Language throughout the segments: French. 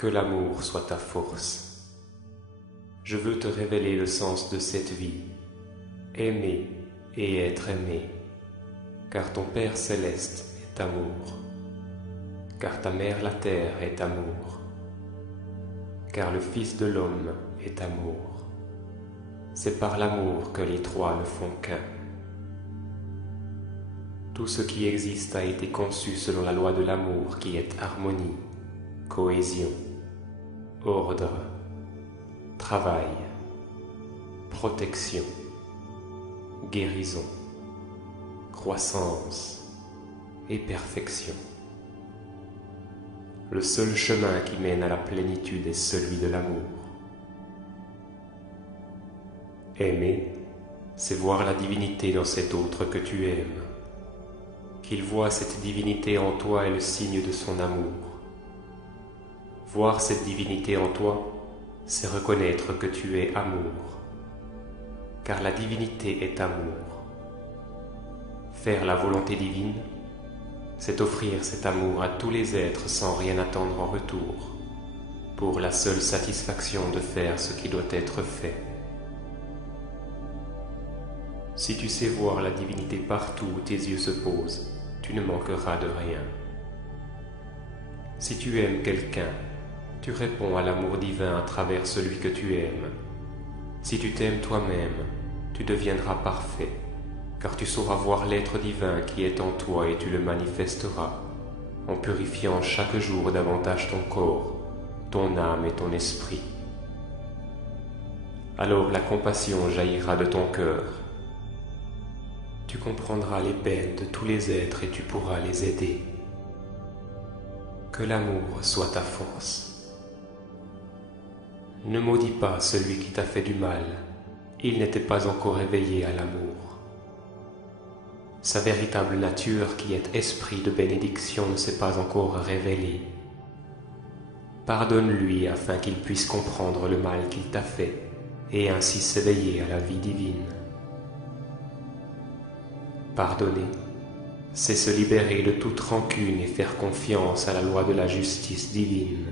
Que l'amour soit ta force. Je veux te révéler le sens de cette vie, aimer et être aimé, car ton Père céleste est amour, car ta mère la terre est amour, car le Fils de l'homme est amour. C'est par l'amour que les trois ne font qu'un. Tout ce qui existe a été conçu selon la loi de l'amour qui est harmonie, cohésion, ordre, travail, protection, guérison, croissance et perfection. Le seul chemin qui mène à la plénitude est celui de l'amour. Aimer, c'est voir la divinité dans cet autre que tu aimes. Qu'il voit cette divinité en toi est le signe de son amour. Voir cette divinité en toi, c'est reconnaître que tu es amour, car la divinité est amour. Faire la volonté divine, c'est offrir cet amour à tous les êtres sans rien attendre en retour, pour la seule satisfaction de faire ce qui doit être fait. Si tu sais voir la divinité partout où tes yeux se posent, tu ne manqueras de rien. Si tu aimes quelqu'un, tu réponds à l'amour divin à travers celui que tu aimes. Si tu t'aimes toi-même, tu deviendras parfait, car tu sauras voir l'être divin qui est en toi et tu le manifesteras, en purifiant chaque jour davantage ton corps, ton âme et ton esprit. Alors la compassion jaillira de ton cœur. Tu comprendras les peines de tous les êtres et tu pourras les aider. Que l'amour soit ta force. Ne maudis pas celui qui t'a fait du mal, il n'était pas encore éveillé à l'amour. Sa véritable nature qui est esprit de bénédiction ne s'est pas encore révélée. Pardonne-lui afin qu'il puisse comprendre le mal qu'il t'a fait et ainsi s'éveiller à la vie divine. Pardonner, c'est se libérer de toute rancune et faire confiance à la loi de la justice divine.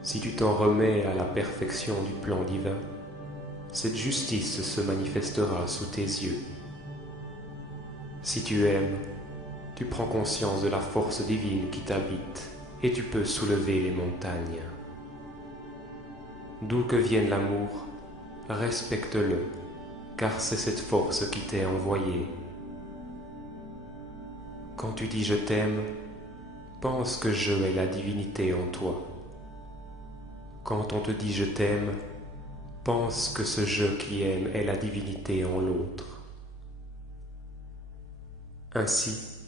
Si tu t'en remets à la perfection du plan divin, cette justice se manifestera sous tes yeux. Si tu aimes, tu prends conscience de la force divine qui t'habite et tu peux soulever les montagnes. D'où que vienne l'amour, respecte-le, car c'est cette force qui t'est envoyée. Quand tu dis « je t'aime », pense que « je » est la divinité en toi. Quand on te dit « je t'aime », pense que ce « je » qui aime est la divinité en l'autre. Ainsi,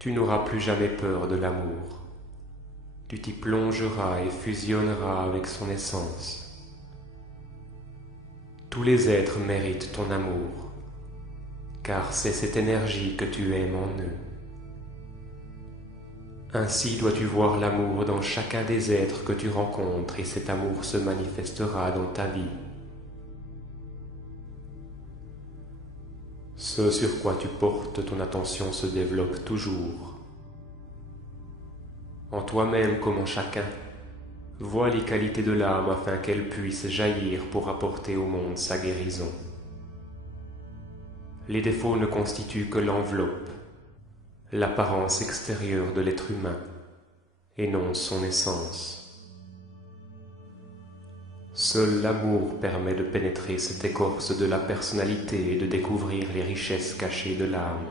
tu n'auras plus jamais peur de l'amour. Tu t'y plongeras et fusionneras avec son essence. Tous les êtres méritent ton amour, car c'est cette énergie que tu aimes en eux. Ainsi dois-tu voir l'amour dans chacun des êtres que tu rencontres et cet amour se manifestera dans ta vie. Ce sur quoi tu portes ton attention se développe toujours. En toi-même comme en chacun, vois les qualités de l'âme afin qu'elle puisse jaillir pour apporter au monde sa guérison. Les défauts ne constituent que l'enveloppe, l'apparence extérieure de l'être humain, et non son essence. Seul l'amour permet de pénétrer cette écorce de la personnalité et de découvrir les richesses cachées de l'âme.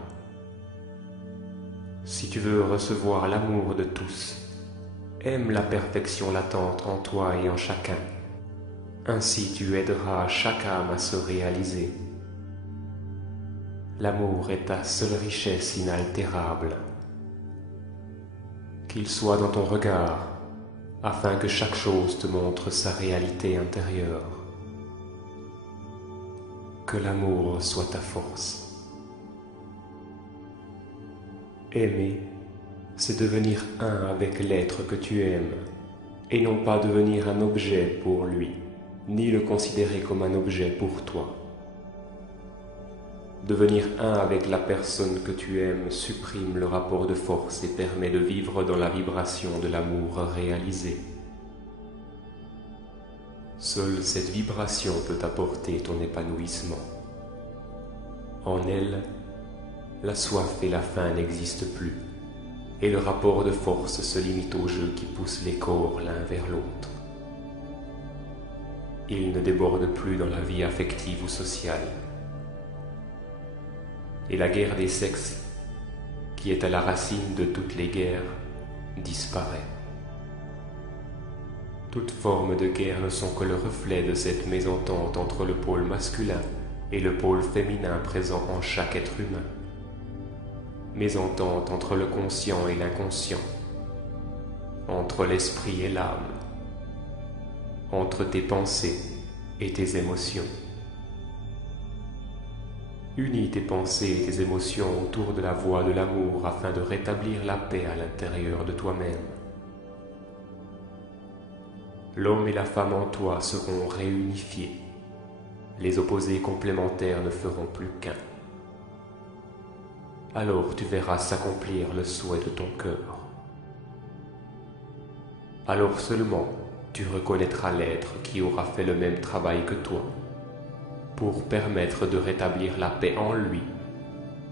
Si tu veux recevoir l'amour de tous, aime la perfection latente en toi et en chacun. Ainsi tu aideras chaque âme à se réaliser. L'amour est ta seule richesse inaltérable. Qu'il soit dans ton regard, afin que chaque chose te montre sa réalité intérieure. Que l'amour soit ta force. Aimer, c'est devenir un avec l'être que tu aimes, et non pas devenir un objet pour lui, ni le considérer comme un objet pour toi. Devenir un avec la personne que tu aimes supprime le rapport de force et permet de vivre dans la vibration de l'amour réalisé. Seule cette vibration peut apporter ton épanouissement. En elle, la soif et la faim n'existent plus, et le rapport de force se limite au jeu qui pousse les corps l'un vers l'autre. Il ne déborde plus dans la vie affective ou sociale. Et la guerre des sexes, qui est à la racine de toutes les guerres, disparaît. Toutes formes de guerre ne sont que le reflet de cette mésentente entre le pôle masculin et le pôle féminin présent en chaque être humain. Mésentente entre le conscient et l'inconscient, entre l'esprit et l'âme, entre tes pensées et tes émotions. Unis tes pensées et tes émotions autour de la voie de l'amour afin de rétablir la paix à l'intérieur de toi-même. L'homme et la femme en toi seront réunifiés. Les opposés complémentaires ne feront plus qu'un. Alors tu verras s'accomplir le souhait de ton cœur. Alors seulement tu reconnaîtras l'être qui aura fait le même travail que toi, pour permettre de rétablir la paix en lui,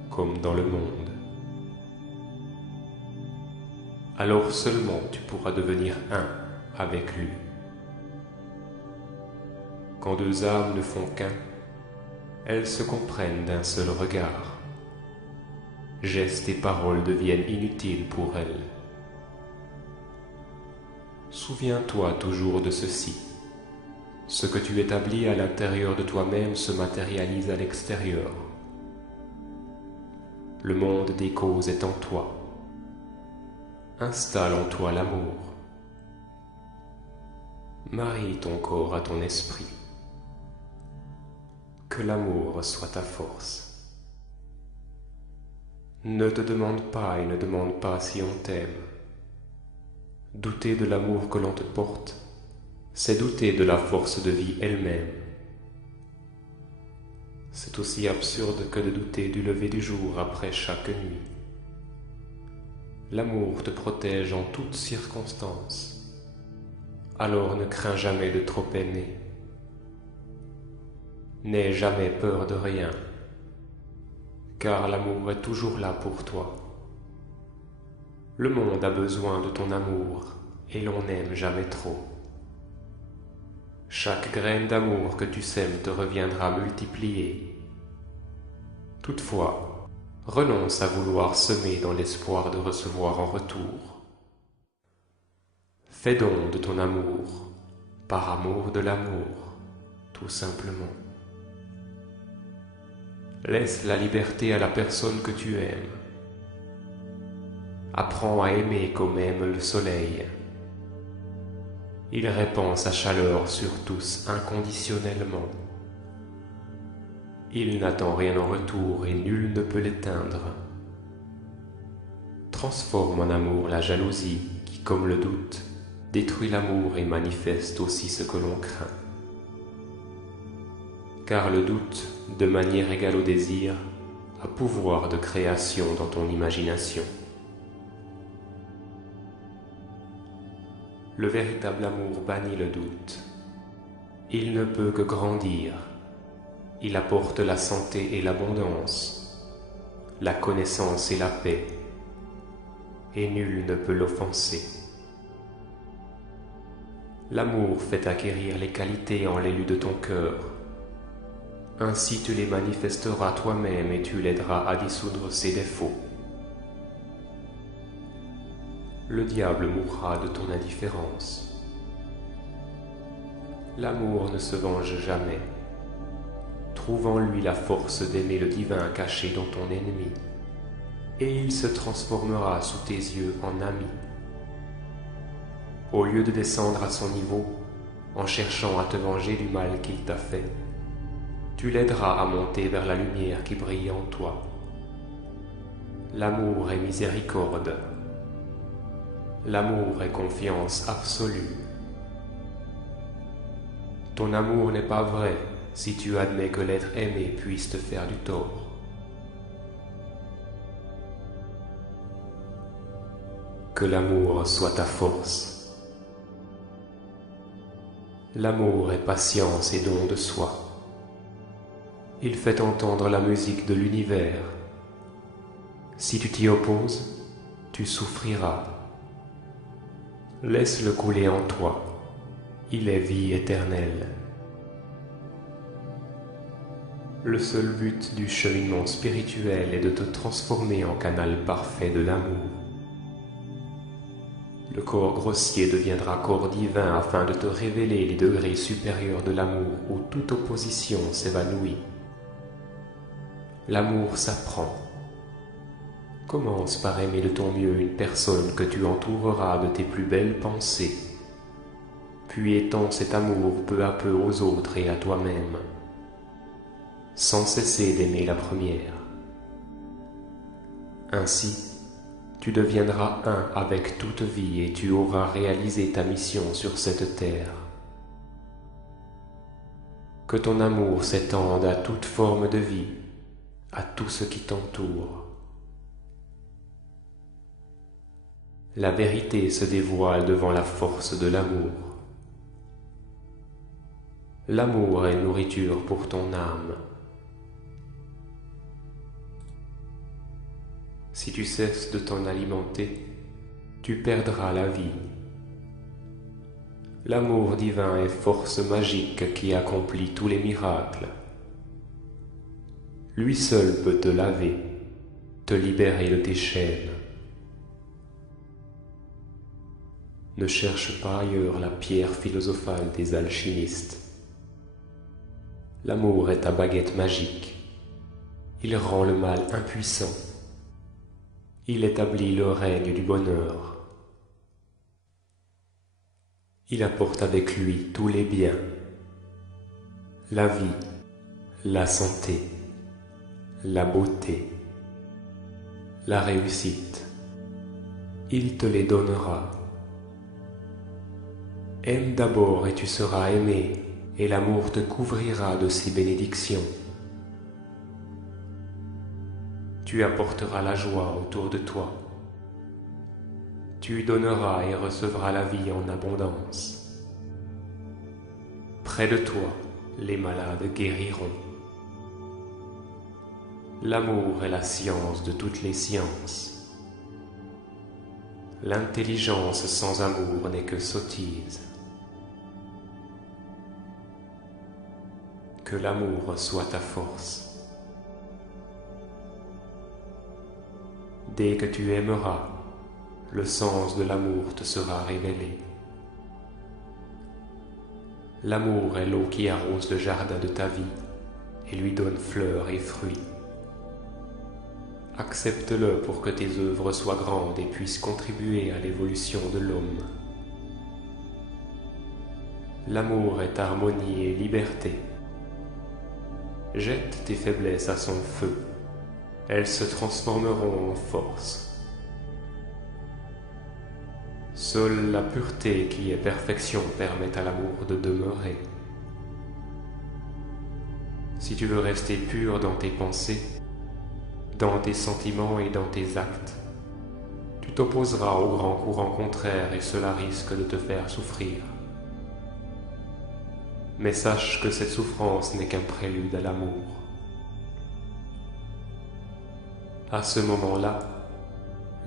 comme dans le monde. Alors seulement tu pourras devenir un avec lui. Quand deux âmes ne font qu'un, elles se comprennent d'un seul regard. Gestes et paroles deviennent inutiles pour elles. Souviens-toi toujours de ceci. Ce que tu établis à l'intérieur de toi-même se matérialise à l'extérieur. Le monde des causes est en toi. Installe en toi l'amour. Marie ton corps à ton esprit. Que l'amour soit ta force. Ne te demande pas et ne demande pas si on t'aime. Douter de l'amour que l'on te porte, c'est douter de la force de vie elle-même. C'est aussi absurde que de douter du lever du jour après chaque nuit. L'amour te protège en toutes circonstances. Alors ne crains jamais de trop aimer. N'aie jamais peur de rien, car l'amour est toujours là pour toi. Le monde a besoin de ton amour et l'on n'aime jamais trop. Chaque graine d'amour que tu sèmes te reviendra multipliée. Toutefois, renonce à vouloir semer dans l'espoir de recevoir en retour. Fais don de ton amour, par amour de l'amour, tout simplement. Laisse la liberté à la personne que tu aimes. Apprends à aimer comme aime le soleil. Il répand sa chaleur sur tous inconditionnellement. Il n'attend rien en retour et nul ne peut l'éteindre. Transforme en amour la jalousie qui, comme le doute, détruit l'amour et manifeste aussi ce que l'on craint. Car le doute, de manière égale au désir, a pouvoir de création dans ton imagination. Le véritable amour bannit le doute. Il ne peut que grandir. Il apporte la santé et l'abondance, la connaissance et la paix, et nul ne peut l'offenser. L'amour fait acquérir les qualités en l'élu de ton cœur. Ainsi tu les manifesteras toi-même et tu l'aideras à dissoudre ses défauts. Le diable mourra de ton indifférence. L'amour ne se venge jamais. Trouve en lui la force d'aimer le divin caché dans ton ennemi, et il se transformera sous tes yeux en ami. Au lieu de descendre à son niveau, en cherchant à te venger du mal qu'il t'a fait, tu l'aideras à monter vers la lumière qui brille en toi. L'amour est miséricorde. L'amour est confiance absolue. Ton amour n'est pas vrai si tu admets que l'être aimé puisse te faire du tort. Que l'amour soit ta force. L'amour est patience et don de soi. Il fait entendre la musique de l'univers. Si tu t'y opposes, tu souffriras. Laisse-le couler en toi. Il est vie éternelle. Le seul but du cheminement spirituel est de te transformer en canal parfait de l'amour. Le corps grossier deviendra corps divin afin de te révéler les degrés supérieurs de l'amour où toute opposition s'évanouit. L'amour s'apprend. Commence par aimer de ton mieux une personne que tu entoureras de tes plus belles pensées, puis étends cet amour peu à peu aux autres et à toi-même, sans cesser d'aimer la première. Ainsi, tu deviendras un avec toute vie et tu auras réalisé ta mission sur cette terre. Que ton amour s'étende à toute forme de vie, à tout ce qui t'entoure. La vérité se dévoile devant la force de l'amour. L'amour est nourriture pour ton âme. Si tu cesses de t'en alimenter, tu perdras la vie. L'amour divin est force magique qui accomplit tous les miracles. Lui seul peut te laver, te libérer de tes chaînes. Ne cherche pas ailleurs la pierre philosophale des alchimistes. L'amour est ta baguette magique. Il rend le mal impuissant. Il établit le règne du bonheur. Il apporte avec lui tous les biens, la vie, la santé, la beauté, la réussite. Il te les donnera. Aime d'abord et tu seras aimé, et l'amour te couvrira de ses bénédictions. Tu apporteras la joie autour de toi. Tu donneras et recevras la vie en abondance. Près de toi, les malades guériront. L'amour est la science de toutes les sciences. L'intelligence sans amour n'est que sottise. Que l'amour soit ta force. Dès que tu aimeras, le sens de l'amour te sera révélé. L'amour est l'eau qui arrose le jardin de ta vie et lui donne fleurs et fruits. Accepte-le pour que tes œuvres soient grandes et puissent contribuer à l'évolution de l'homme. L'amour est harmonie et liberté. Jette tes faiblesses à son feu. Elles se transformeront en force. Seule la pureté qui est perfection permet à l'amour de demeurer. Si tu veux rester pur dans tes pensées, dans tes sentiments et dans tes actes, tu t'opposeras au grand courant contraire et cela risque de te faire souffrir. Mais sache que cette souffrance n'est qu'un prélude à l'amour. À ce moment-là,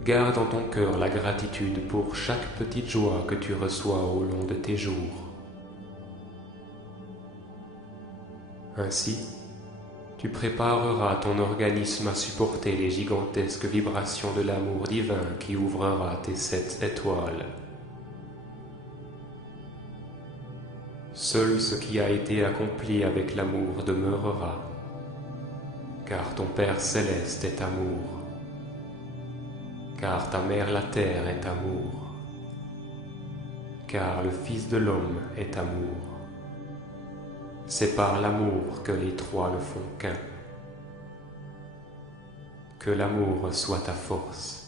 garde en ton cœur la gratitude pour chaque petite joie que tu reçois au long de tes jours. Ainsi, tu prépareras ton organisme à supporter les gigantesques vibrations de l'amour divin qui ouvrira tes 7 étoiles. Seul ce qui a été accompli avec l'amour demeurera, car ton Père céleste est amour, car ta mère la terre est amour, car le Fils de l'homme est amour. C'est par l'amour que les trois ne font qu'un. Que l'amour soit ta force.